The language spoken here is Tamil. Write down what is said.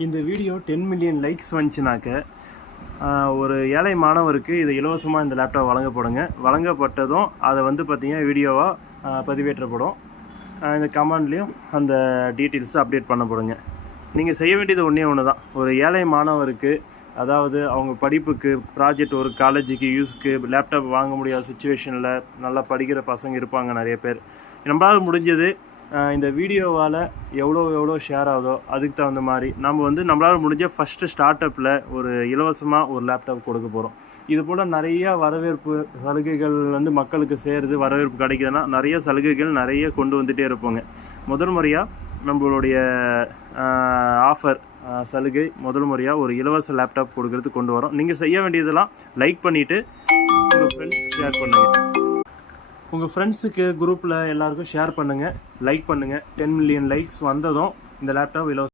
இந்த வீடியோ 10 மில்லியன் லைக்ஸ் வந்துச்சுனாக்க ஒரு ஏழை மாணவருக்கு இது இலவசமாக இந்த லேப்டாப் வழங்கப்பட்டதும் அதை வந்து பார்த்திங்கன்னா வீடியோவாக பதிவேற்றப்படும். இந்த கமெண்ட்லேயும் அந்த டீட்டெயில்ஸை அப்டேட் பண்ணப்படுங்க. நீங்கள் செய்ய வேண்டியது ஒன்று தான். ஒரு ஏழை மாணவருக்கு, அதாவது அவங்க படிப்புக்கு, ப்ராஜெக்ட் ஒரு காலேஜுக்கு யூஸ்க்கு லேப்டாப் வாங்க முடியாத சுச்சுவேஷனில் நல்லா படிக்கிற பசங்க இருப்பாங்க நிறைய பேர். நம்மளால் முடிஞ்சது இந்த வீடியோவால் எவ்வளோ ஷேர் ஆகுதோ அதுக்கு தகுந்த மாதிரி நம்ம வந்து நம்மளால் முடிஞ்ச ஃபஸ்ட்டு ஸ்டார்ட் அப்பில் ஒரு இலவசமாக ஒரு லேப்டாப் கொடுக்க போகிறோம். இது போல் நிறையா வரவேற்பு சலுகைகள் வந்து மக்களுக்கு சேருது, வரவேற்பு கிடைக்குதுன்னா நிறைய சலுகைகள் நிறைய கொண்டு வந்துகிட்டே இருப்போங்க. முதல் முறையாக நம்மளுடைய ஆஃபர் சலுகை முதல் முறையாக ஒரு இலவச லேப்டாப் கொடுக்கறதுக்கு கொண்டு வரோம். நீங்கள் செய்ய வேண்டியதெல்லாம் லைக் பண்ணிவிட்டு உங்கள் ஃப்ரெண்ட்ஸ் ஷேர் பண்ணுங்கள். உங்கள் ஃப்ரெண்ட்ஸுக்கு குரூப்பில் எல்லாருக்கும் ஷேர் பண்ணுங்கள், லைக் பண்ணுங்கள். 10 மில்லியன் லைக்ஸ் வந்ததும் இந்த லேப்டாப் இலவசம்.